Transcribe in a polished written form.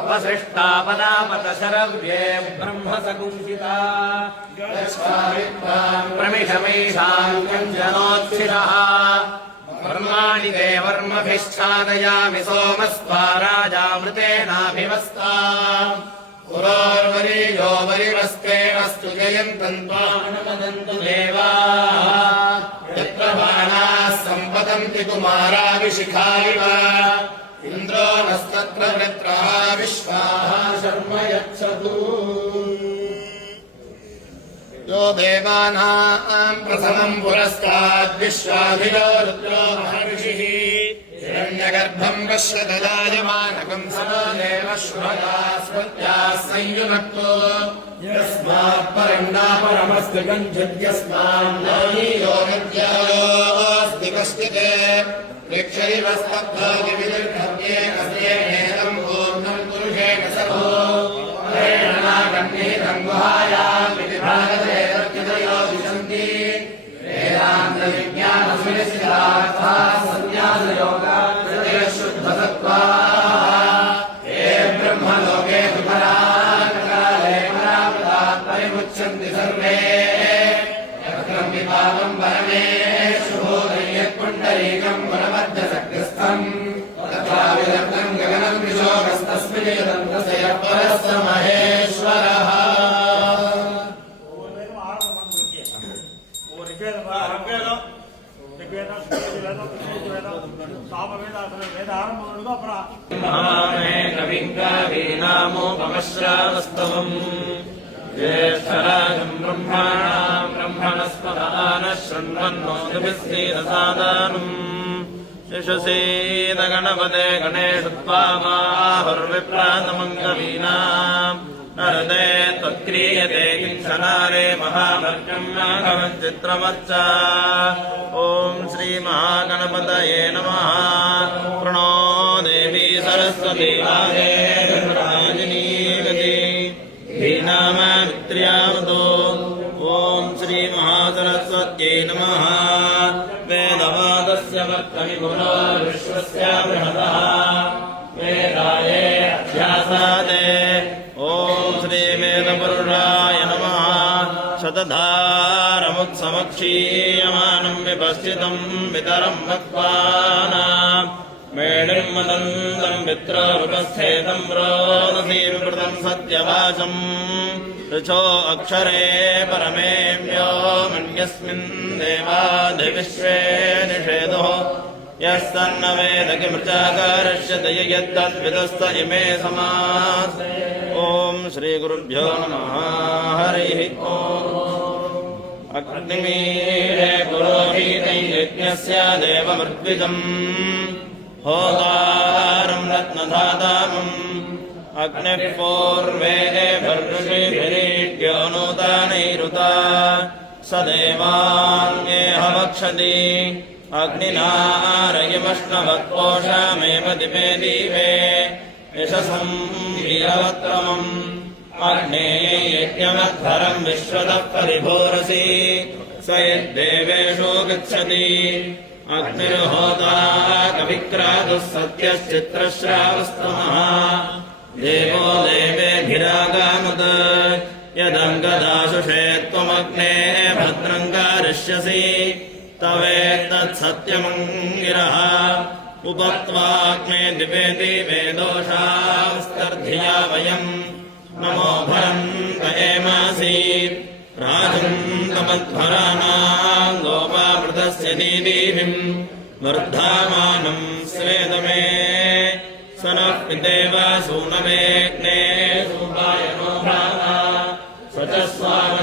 अवशिष्टापनामतशरव्ये ब्रह्मसकुंसिता प्रमिषमैषाङ्कञ्जनोत्थितः कर्माणि ते वर्मभिश्चादयामि सोमस्त्वा राजामृतेनाभिवस्ता पुरोर्वरीयो वरिवस्ते अस्तु जयन्तम् त्वामनुमदन्तु देवाः यत्र बाणाः सम्पतन्ति कुमाराविशिखाइव इन्द्रो नस्तत्र वृत्रः विश्वाः शर्म यच्छतु यो देवानाम् प्रथमम् पुरस्ताद्विश्वाभिरो रुद्रो महर्षिः हिरण्यगर्भम् पश्यददायमानकम् सदा देव श्रुभगा स्मृत्याः संयुनक्तो यस्मात्परण्डापरमस्ति गञ्जद्यस्मान्नानीयो नद्यायोऽस्ति कश्चित् वृक्षैवस्तब्धादिविदर्भव्ये अस्येनेदम् पूर्णम् पुरुषेण सभो प्रेरणाकन्नीतम् गुहायाम् इति भागते तद्विदयो विशन्ति वेदान्तविज्ञानसुनिश्चितार्थाः सन्न्यासयोगाः शुद्धसत्त्वाः ये ब्रह्मलोके सुपराकाले परापदात् परिमुच्यन्ति सर्वे यत्रम् विपाकम् परमेषु कुण्डलीकम् गुणमध्यसग्रस्थम् तथा विदग्धम् गगनम् विशोकस्तस्मिन्निदन्तस्य परस्य महेश्वरः कविङ्गावीनामोपमश्रावस्तवम् ज्येष्ठराजम् ब्रह्माणाम् ब्रह्मणस्पदानः शृण्वन्नोतिभिस्तीरसादानम् शिशुसीदगणपते गणेषु त्वामाहुर्विप्रातमम् कवीनाम् नरदे त्वत्क्रियते किञ्चनारे महाभर्गम् माघवञ्चित्रमर्चा ॐ श्रीमहागणपतये नमः प्रणो देवी सरस्वती वाहे गणराजिनीगति धीनामामित्र्यावतो ॐ श्रीमहासरस्वत्यै नमः वेदवादस्य वर्तविपुरो विश्वस्य बृहतः वेदाये अध्यासादे ॐ श्रीवेदपुरुषाय नमः शतधारमुत्समक्षीयमानम् विपश्चितम् वितरम् भक्त्वानाम् मेणिर्मदन्तम् वित्रोपस्थेतम् रोदसीर्वृतम् सत्यवाचम् ऋचो अक्षरे परमेभ्यो मन्यस्मिन् देवादिविश्वे निषेधो यस्तन्न वेद किमृचाकारश्यते यत्तद्विदस्त इमे समास ॐ श्रीगुरुभ्यो नमः हरिः ॐ अग्निमीरे पुरोहितै यज्ञस्य देवमृद्विजम् होतारम् रत्नधातामम् अग्निः पूर्वे भर्षिभिरीड्यो नूतनैरुता स देवान्येह वक्षति अग्निनारयमश्नवत्पोषामेव दिवे दिवे यशसम् वीरवत्रमम् अग्नेये यज्ञमध्वरम् विश्वतः परिभोरसि स यद्देवेषु गच्छति अग्निर्होता कविक्रातुः सत्यश्चित्रश्रावस्तमः देवो देवेभिरागामुत यदङ्गदाशुषे त्वमग्ने भद्रम् कारयिष्यसि तवेत्तत्सत्यमङ्गिरः उपत्वाग्ने दिवे दिवे दोषास्तर्धिया वयम् नमो भरन्त एमासीत् राजन्तमध्वराणाम् गोपामृतस्य दीदीभिम् वर्धामानम् स्वेदमे स नः पितेव सूनवेग्ने सूपाय नो भ्राता स च स्वाम